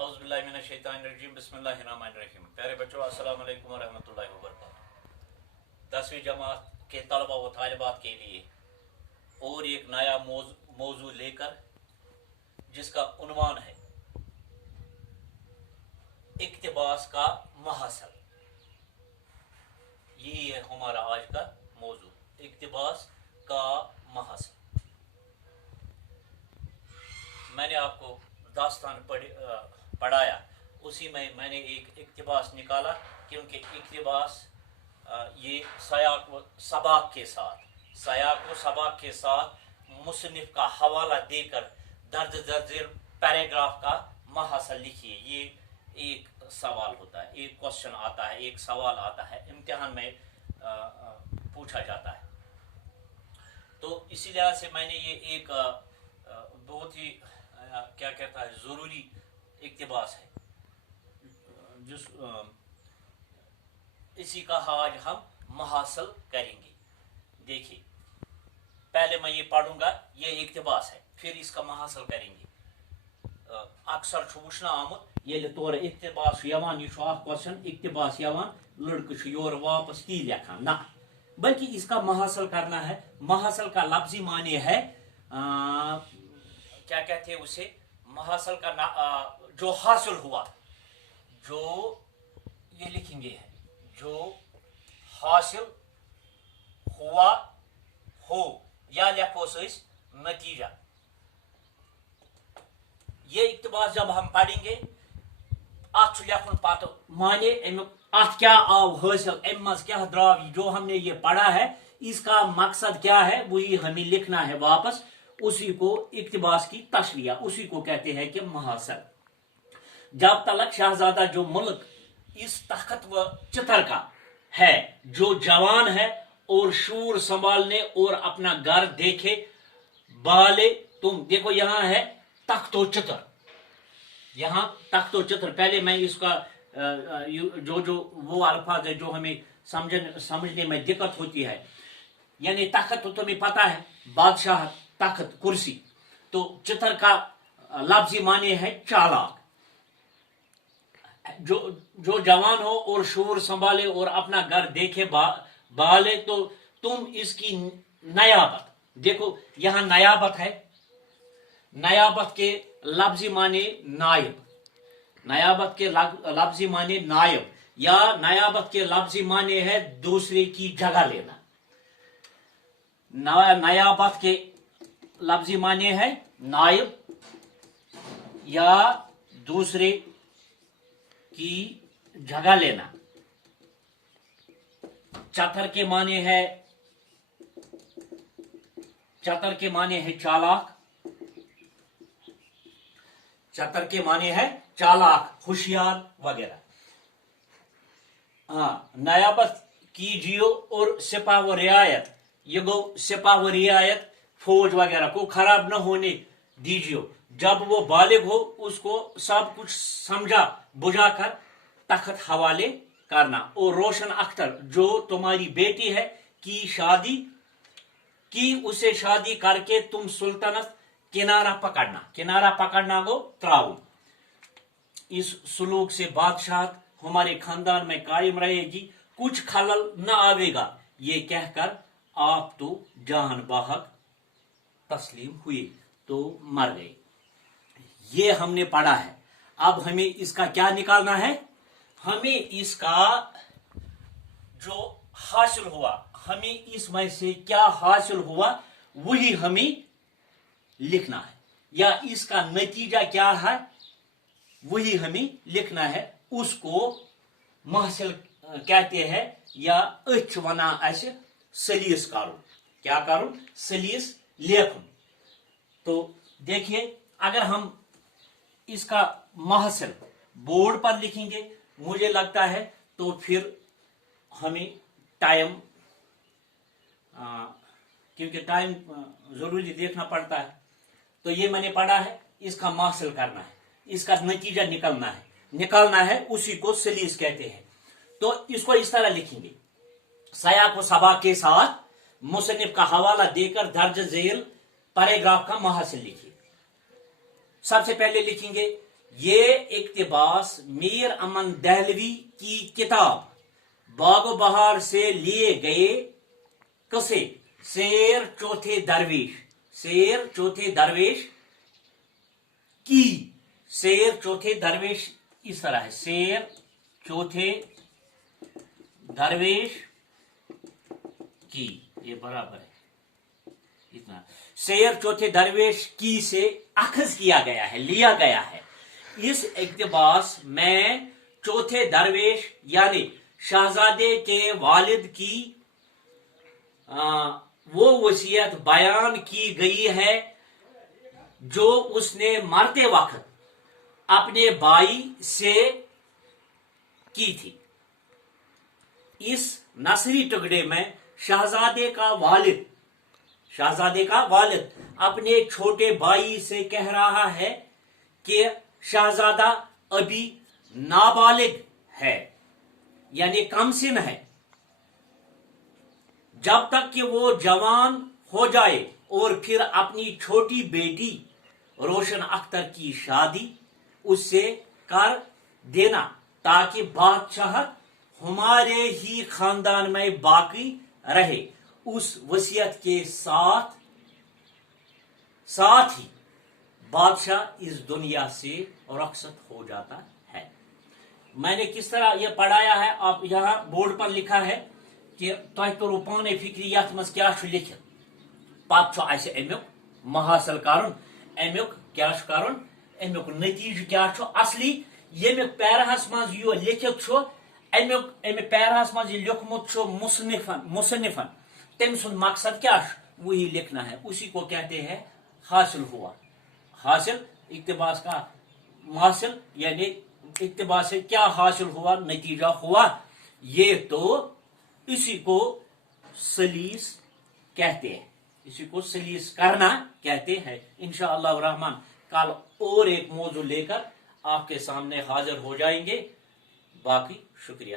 औज़ुबिल्लाहिमिनश्शैतानिर्रजीम बिस्मिल्लाहिर्रहमानिर्रहीम। प्यारे बच्चों, अस्सलाम वालेकुम वरहमतुल्लाहि वबरकातुहू। 10वीं जमात के तलबा व तालिबात के लिए और एक नया मौजू लेकर, जिसका उन्वान है इक्तिबास का महासल। यही है हमारा आज का मौजू, इक्तिबास का महासल। मैंने आपको दास्तान पढ़ाया, उसी में मैंने एक इक्तिबास निकाला, क्योंकि इक्तिबास ये सयाक व सबाक के साथ मुसन्निफ का हवाला देकर दर्ज दर्ज पैराग्राफ का महासल लिखिए। ये एक सवाल होता है, एक क्वेश्चन आता है, एक सवाल आता है, इम्तिहान में पूछा जाता है। तो इसी लिहाज से मैंने ये एक बहुत ही क्या कहता है ज़रूरी इक्तिबास है, जिस इसी का आज हम महासल करेंगे। देखिए, पहले मैं ये पढ़ूंगा, ये इक्तिबास है, फिर इसका महासल करेंगे। अक्सर वुचन आमुत ये तौर इक्तिबास क्वेश्चन इक्तिबास लड़के योर वापस ती लिखान ना, बल्कि इसका महासल करना है। महासल का लफ्जी माने है क्या कहते हैं उसे, महासल का जो हासिल हुआ, जो ये लिखेंगे है, जो हासिल हुआ हो, या लिखो नतीजा। ये इक्तिबास जब हम पढ़ेंगे, अत लिखन पत माने अत क्या आव हासिल, मज क्या द्राव, जो हमने ये पढ़ा है इसका मकसद क्या है, वही हमें लिखना है वापस। उसी को इक्तिबास की तशरिया, उसी को कहते हैं कि महासल। जब तलक शहजादा जो मुल्क इस तख्त व चितर का है, जो जवान है और शूर संभालने और अपना घर देखे बाले, तुम देखो यहाँ है तख्तो चितर, यहाँ तख्तो चितर। पहले मैं इसका जो वो अल्फाज है जो हमें समझने में दिक्कत होती है, यानी तख्त तो तुम्हें पता है, बादशाह, तख्त, कुर्सी। तो चितर का लफ्जी माने है चालाक, जो जवान हो और शूर संभाले और अपना घर देखे बाले। तो तुम इसकी नयाबत देखो, यहां नयाबत है, नयाबत के लफ्जी माने नायब, नयाबत के लफ्जी माने नायब, या नयाबत के लफ्जी माने है दूसरे की जगह लेना। नयाबत के लफ्जी माने है नायब या दूसरे की जगह लेना। चतर के माने है, चतर के माने है चालाक, चतर के माने है चालाक, होशियार वगैरह। हाँ, नयाबत कीजियो और सिपा व रियायत, ये गो सिपा व रियायत, फौज वगैरह को खराब न होने दीजिए। जब वो बालिग हो, उसको सब कुछ समझा बुझाकर तख्त हवाले करना। और रोशन अख्तर जो तुम्हारी बेटी है की शादी की, उसे शादी करके तुम सुल्तानत किनारा पकड़ना, किनारा पकड़ना को त्राउन। इस सुलूक से बादशाह हमारे खानदान में कायम रहेगी, कुछ खलल न आवेगा। ये कहकर आप तो जान बाहक तस्लीम हुए, तो मर गए। ये हमने पढ़ा है। अब हमें इसका क्या निकालना है, हमें इसका जो हासिल हुआ, हमें इसमें से क्या हासिल हुआ वही हमें लिखना है, या इसका नतीजा क्या है वही हमें लिखना है। उसको महसिल कहते हैं, या अच वना ऐसे सलीस करो, क्या करो, सलीस लेखन। तो देखिए, अगर हम इसका महसिल बोर्ड पर लिखेंगे, मुझे लगता है तो फिर हमें टाइम, क्योंकि टाइम जरूरी देखना पड़ता है। तो ये मैंने पढ़ा है, इसका महसिल करना है, इसका नतीजा निकालना है, उसी को सलीस कहते हैं। तो इसको इस तरह लिखेंगे, सयाक व सबाक के साथ मुसन्निफ का हवाला देकर दर्ज झेल पैराग्राफ का महासिल लिखिए। सबसे पहले लिखेंगे یہ اقتباس میر امن دہلوی کی کتاب باغ و بہار سے لیے گئے قصے سیر چوتھے درویش کی سیر چوتھے درویش اس طرح ہے، سیر چوتھے درویش کی، یہ برابر ہے اتنا، سیر چوتھے درویش کی سے اخذ کیا گیا ہے، لیا گیا ہے۔ اس اقتباس میں چوتھے درویش یعنی شہزادے کے والد کی وہ وصیت بیان کی گئی ہے جو اس نے مرتے وقت اپنے بھائی سے کی تھی۔ اس نثری ٹکڑے میں شہزادے کا والد اپنے چھوٹے بھائی سے کہہ رہا ہے کہ شہزادہ ابھی نابالغ ہے، یعنی کم سن ہے، جب تک کہ وہ جوان ہو جائے اور پھر اپنی چھوٹی بیٹی روشن اختر کی شادی اس سے کر دینا تاکہ بادشاہت ہمارے ہی خاندان میں باقی رہے۔ اس وصیت کے ساتھ ہی بادشاہ اس دنیا سے رخصت ہو جاتا ہے۔ میں نے کس طرح یہ پڑھایا ہے، آپ یہاں بورڈ پر لکھا ہے کہ تہ کرو پانے فکری یت مز کیا لکھت، پتہ اسہ امیک محاصل کرن، امیک کیا کرن، امیک نتیجہ کیا اصلی یمیک پیراہس مز یہ لکھت امہ پیراہس مز یہ لکھمت مصنفن تم سن مقصد کیا وہی لکھنا ہے، اسی کو کہتے ہیں حاصل ہوا۔ حاصل اقتباس کا حاصل یعنی اقتباس سے کیا حاصل ہوا، نتیجہ ہوا، یہ تو اسی کو سلیس کہتے ہیں، اسی کو سلیس کرنا کہتے ہیں۔ انشاءاللہ الرحمن کل اور ایک موضوع لے کر آپ کے سامنے حاضر ہو جائیں گے۔ باقی شکریہ۔